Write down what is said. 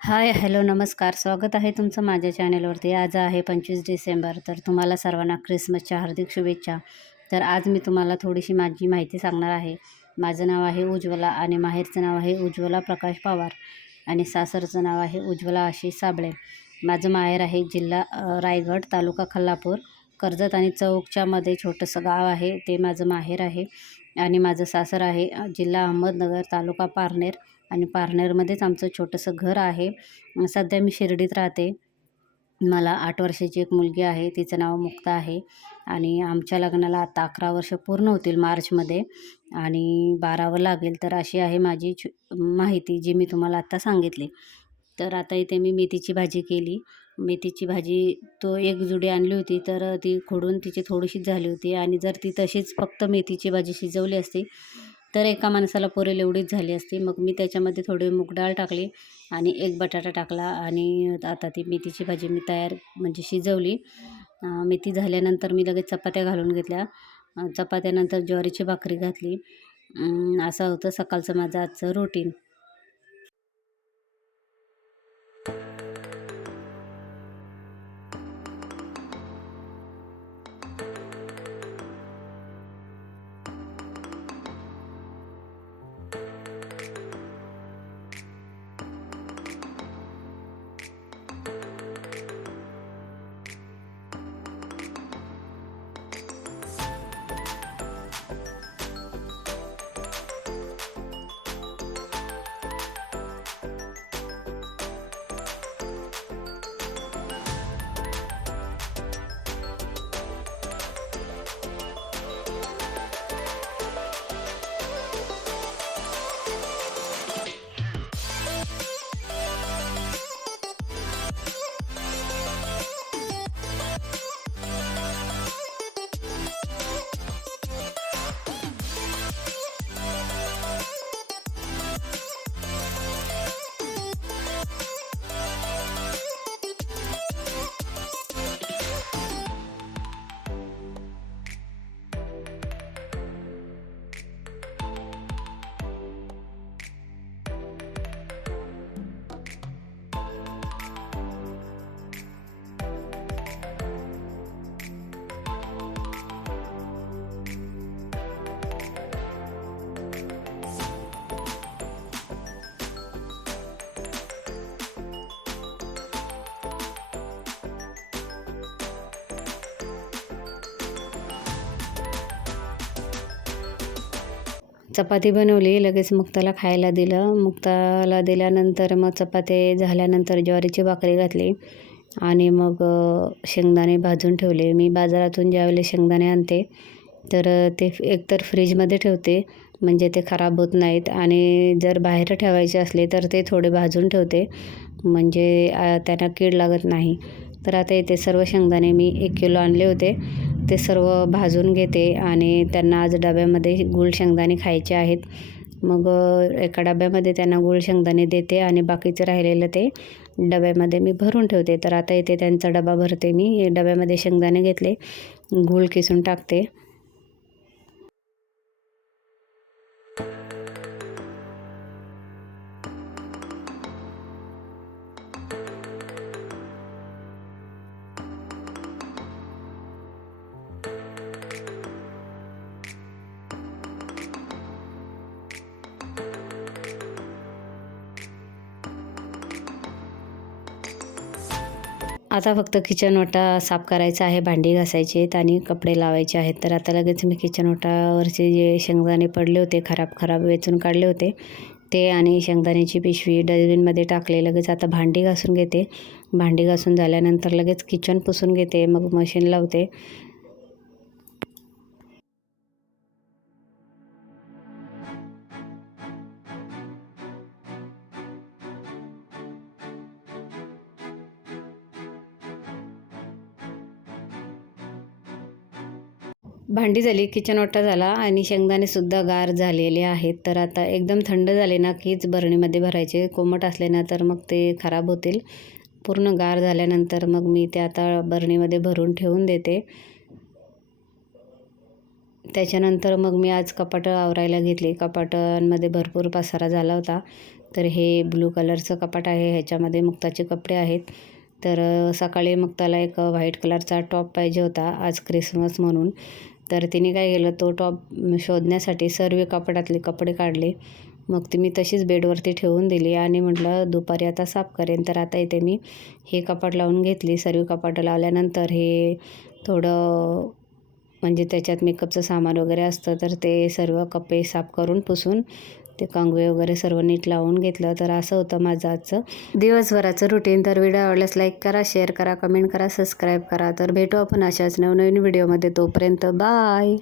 हाय, hello, नमस्कार. स्वागत आहे तुमचं माझ्या चॅनलवरती. आज आहे 25 डिसेंबर. तर तुम्हाला सर्वांना ख्रिसमसच्या हार्दिक शुभेच्छा. तर आज मी तुम्हाला थोडीशी माझी माहिती सांगणार आहे. माझं नाव आहे उज्ज्वला आणि माहेरचं नाव आहे उज्ज्वला प्रकाश पवार आणि सासरचं नाव आहे उज्ज्वला आशिष साबळे. माझं माहेर आहे जिल्हा रायगड, तालुका खालापूर, कर्जत आणि चौकच्यामध्ये छोटंसं गाव आहे, ते माझं माहेर आहे. आणि माझं सासर आहे जिल्हा अहमदनगर, तालुका पारनेर आणि पारनेरमध्येच आमचं छोटंसं घर आहे. सध्या मी शिर्डीत राहते. मला 8 वर्षाची एक मुलगी आहे, तिचं नाव मुक्ता आहे आणि आमच्या लग्नाला आता 11 वर्ष पूर्ण होतील मार्चमध्ये आणि 12वं लागेल. तर अशी आहे माझी माहिती जी मी तुम्हाला आत्ता सांगितली. तर आता इथे मी मेथीची भाजी केली. मेथीची भाजी एक जुडी आणली होती, तर ती खोडून तिची थोडीशीच झाली होती आणि जर ती तशीच फक्त मेथीची भाजी शिजवली असती तर एका माणसाला पुरेल एवढीच झाली असती. मग मी त्याच्यामध्ये थोडी मूग डाळ टाकली आणि एक बटाटा टाकला आणि आता ती मेथीची भाजी मी तयार म्हणजे शिजवली. मेथी झाल्यानंतर मी लगेच चपात्या घालून घेतल्या. चपात्यानंतर ज्वारीची भाकरी घातली. असं होतं सकाळचं माझं आजचं रुटीन. चपाती बनवली, लगेच मुक्ताला खायला दिलं. मुक्ताला दिल्यानंतर मग चपाती झाल्यानंतर ज्वारीची भाकरी घातली आणि मग शेंगदाणे भाजून ठेवले. मी बाजारातून ज्यावेळेला शेंगदाणे आणते तर ते एकतर फ्रीजमध्ये ठेवते म्हणजे ते खराब होत नाहीत आणि जर बाहेर ठेवायचे असले तर ते थोडे भाजून ठेवते म्हणजे त्यांना कीड लागत नाही. तर आता इथे सर्व शेंगदाणे मी 1 किलो आणले होते, ते सर्व भाजून घेते आणि त्यांना आज डब्यामध्ये गूळ शेंगदाणे खायचे आहेत. मग एका डब्यामध्ये त्यांना गूळ शेंगदाणे देते आणि बाकीचं राहिलेलं ते डब्यामध्ये मी भरून ठेवते. तर आता इथे त्यांचा डबा भरते मी. डब्यामध्ये शेंगदाणे घेतले, गूळ किसून टाकते. आता फक्त किचन ओटा साफ करायचा आहे, भांडी घासायची आहेत आणि कपडे लावायचे आहेत. तर आता लगेच मी किचन ओटावरचे जे शेंगदाणे पडले होते खराब वेचून काढले होते ते आणि शेंगदाण्याची पिशवी डस्टबिनमध्ये टाकले. लगेच आता भांडी घासून घेते. भांडी घासून झाल्यानंतर लगेच किचन पुसून घेते, मग मशीन लावते. भांडी झाली, किचन ओटा झाला आणि शेंगदाणेसुद्धा गार झालेले आहेत. तर आता एकदम थंड झाले ना कीच बरणीमध्ये भरायचे. कोमट असले ना तर मग ते खराब होतील. पूर्ण गार झाल्यानंतर मग मी ते आता बरणीमध्ये भरून ठेवून देते. त्याच्यानंतर मग मी आज कपाटं आवरायला घेतली. कपाटांमध्ये भरपूर पसारा झाला होता तर हे ब्लू कलरचं कपाट आहे, ह्याच्यामध्ये मुक्ताचे कपडे आहेत. तर सकाळी मुक्ताला एक व्हाईट कलरचा टॉप पाहिजे होता आज क्रिसमस म्हणून. तर तिने काय केलं, तो टॉप शोधण्यासाठी सर्व कपाटातले कपडे काढले. मग ती मी तशीच बेडवरती ठेवून दिली आणि म्हटलं दुपारी आता साफ करेन. तर आता इथे मी हे कपाट लावून घेतली. सर्व कपाटं लावल्यानंतर हे थोडं म्हणजे त्याच्यात मेकअपचं सामान वगैरे असतं, तर ते सर्व कप्पे साफ करून पुसून ते कंगवे वगैरे सर्व नीट लावून घेतलं. तर असं होतं माझं आजचं दिवसभराचं रुटीन. तर व्हिडिओ आवडल्यास लाईक करा, शेअर करा, कमेंट करा, सबस्क्राईब करा. तर भेटू आपण अशाच नवनवीन व्हिडिओमध्ये. तोपर्यंत बाय.